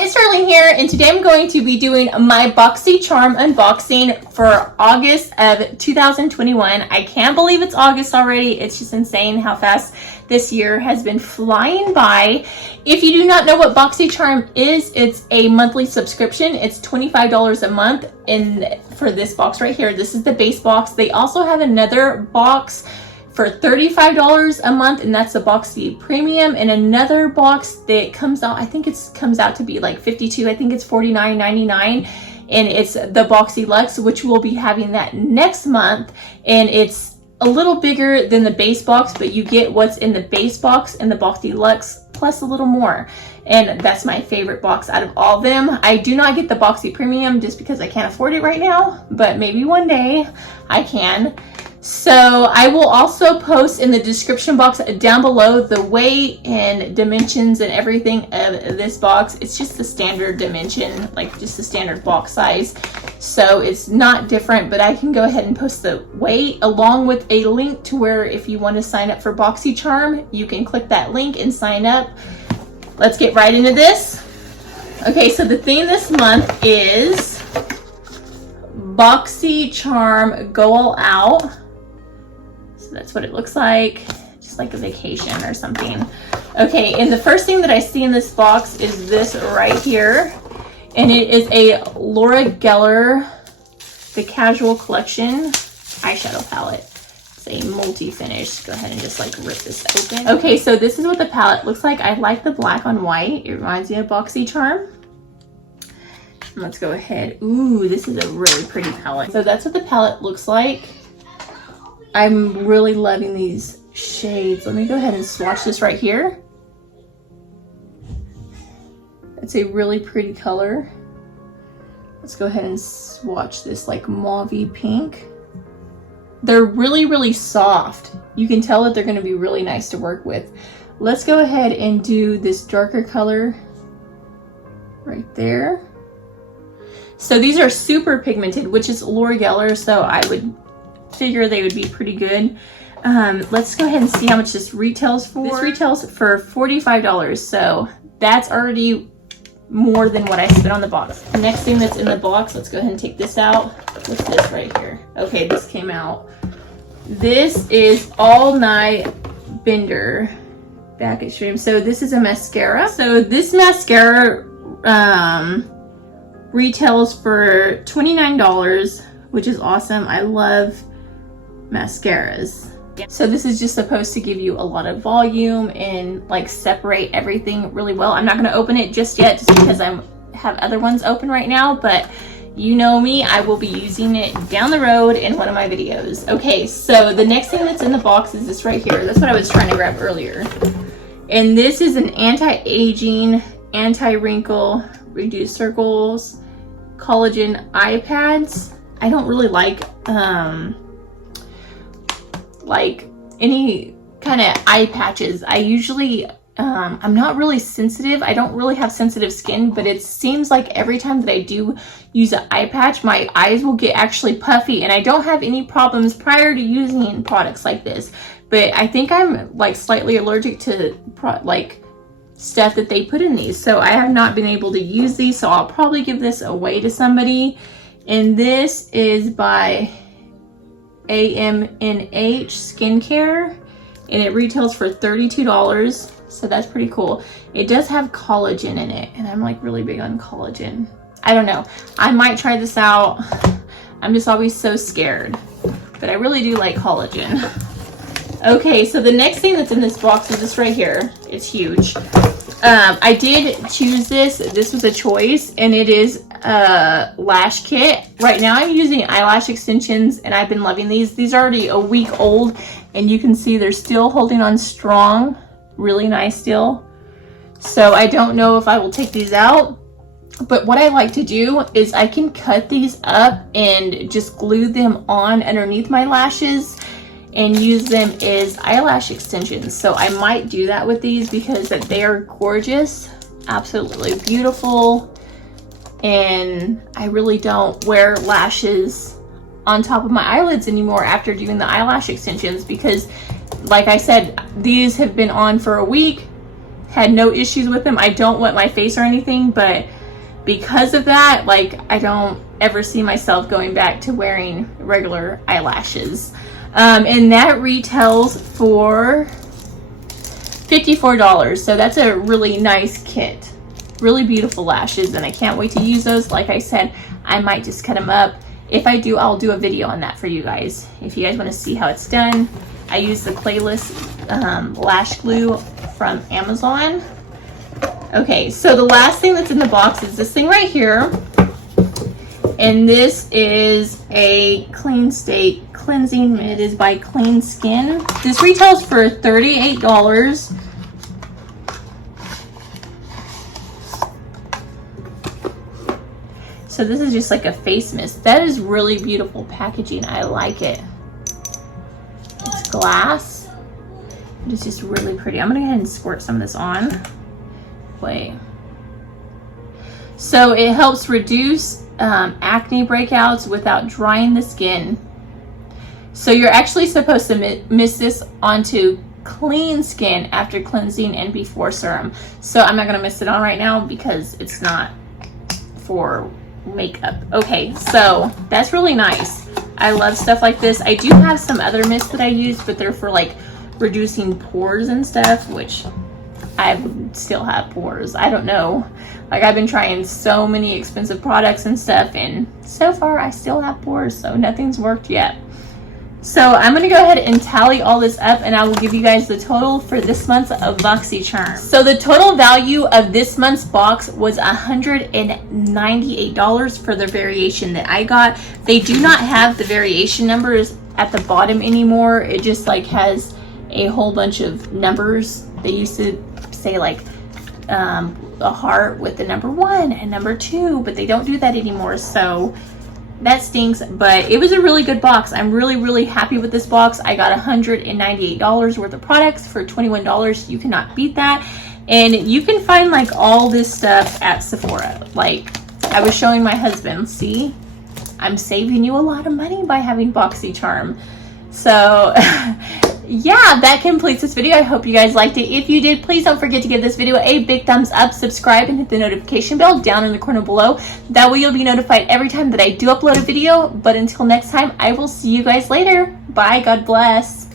it's Darlene here, and today I'm going to be doing my BoxyCharm unboxing for August of 2021. I can't believe it's August already. It's just insane how fast this year has been flying by. If you do not know what BoxyCharm is, it's a monthly subscription. It's $25 a month for this box right here. This is the base box. They also have another box for $35 a month, and that's the Boxy Premium, and another box that comes out, I think it comes out to be like $52, I think it's $49.99, and it's the Boxy Luxe, which we'll be having that next month, and it's a little bigger than the base box, but you get what's in the base box and the Boxy Luxe plus a little more, and that's my favorite box out of all of them. I do not get the Boxy Premium just because I can't afford it right now, but maybe one day I can. So I will also post in the description box down below the weight and dimensions and everything of this box. It's just the standard dimension, like just the standard box size. So it's not different, but I can go ahead and post the weight along with a link to where if you want to sign up for BoxyCharm, you can click that link and sign up. Let's get right into this. Okay, so the theme this month is BoxyCharm Go All Out. So that's what it looks like, just like a vacation or something. Okay, and the first thing that I see in this box is this right here, and it is a Laura Geller, the Casual Collection eyeshadow palette. It's a multi-finish. Go ahead and just like rip this open. Okay, so this is what the palette looks like. I like the black on white. It reminds me of BoxyCharm. Let's go ahead. Ooh, this is a really pretty palette. So that's what the palette looks like. I'm really loving these shades. Let me go ahead and swatch this right here. It's a really pretty color. Let's go ahead and swatch this like mauvey pink. They're really, really soft. You can tell that they're going to be really nice to work with. Let's go ahead and do this darker color right there. So these are super pigmented, which is Laura Geller, so I would figure they would be pretty good. Let's go ahead and see how much this retails for. This retails for $45, so that's already more than what I spent on the box. The next thing that's in the box, let's go ahead and take this out. What's this right here? Okay, this came out. This is All Night Bender Back Extreme. So this is a mascara. So this mascara retails for $29, which is awesome. I love mascaras. So this is just supposed to give you a lot of volume and like separate everything really well. I'm not going to open it just yet just because I have other ones open right now, but you know me, I will be using it down the road in one of my videos. Okay, so the next thing that's in the box is this right here. That's what I was trying to grab earlier. And this is an anti-aging, anti-wrinkle, reduce circles, collagen eye pads. I don't really like any kind of eye patches. I usually I'm not really sensitive. I don't really have sensitive skin, but it seems like every time that I do use an eye patch, my eyes will get actually puffy, and I don't have any problems prior to using products like this. But I think I'm like slightly allergic to like stuff that they put in these, so I have not been able to use these, so I'll probably give this away to somebody. And this is by AMNH Skincare, and it retails for $32, so that's pretty cool. It does have collagen in it, and I'm like really big on collagen. I don't know, I might try this out. I'm just always so scared, but I really do like collagen. Okay, so the next thing that's in this box is this right here. It's huge. I did choose this. This was a choice, and it is Lash Kit. Right now I'm using eyelash extensions, and I've been loving these. These are already a week old, and you can see they're still holding on strong. Really nice still. So I don't know if I will take these out, but what I like to do is I can cut these up and just glue them on underneath my lashes and use them as eyelash extensions. So I might do that with these because they are gorgeous, absolutely beautiful, and I really don't wear lashes on top of my eyelids anymore after doing the eyelash extensions because, like I said, these have been on for a week had no issues with them. I don't wet my face or anything, but because of that, like, I don't ever see myself going back to wearing regular eyelashes. And that retails for $54. So that's a really nice kit. Really beautiful lashes, and I can't wait to use those. Like I said, I might just cut them up. If I do, I'll do a video on that for you guys. If you guys want to see how it's done. I use the clayless lash glue from Amazon. Okay, so the last thing that's in the box is this thing right here. And this is a Clean State Cleansing. It is by Clean Skin. This retails for $38. So this is just like a face mist. That is really beautiful packaging. I like it. It's glass. It's just really pretty. I'm gonna go ahead and squirt some of this on. Wait. So it helps reduce acne breakouts without drying the skin. So you're actually supposed to mist this onto clean skin after cleansing and before serum. So I'm not gonna mist it on right now because it's not for makeup. Okay, so that's really nice. I love stuff like this. I do have some other mists that I use, but they're for like reducing pores and stuff, which I still have pores. I don't know. Like, I've been trying so many expensive products and stuff, and so far I still have pores, so nothing's worked yet. So I'm going to go ahead and tally all this up, and I will give you guys the total for this month of BoxyCharm. So the total value of this month's box was $198 for the variation that I got. They do not have the variation numbers at the bottom anymore. It just like has a whole bunch of numbers. They used to say like a heart with the number 1 and number 2, but they don't do that anymore, so that stinks. But it was a really good box. I'm really happy with this box. I got $198 worth of products for $21. You cannot beat that. And you can find like all this stuff at Sephora. Like, I was showing my husband, see, I'm saving you a lot of money by having BoxyCharm. So yeah, that completes this video. I hope you guys liked it. If you did, please don't forget to give this video a big thumbs up, subscribe, and hit the notification bell down in the corner below. That way you'll be notified every time that I do upload a video. But until next time, I will see you guys later. Bye. God bless.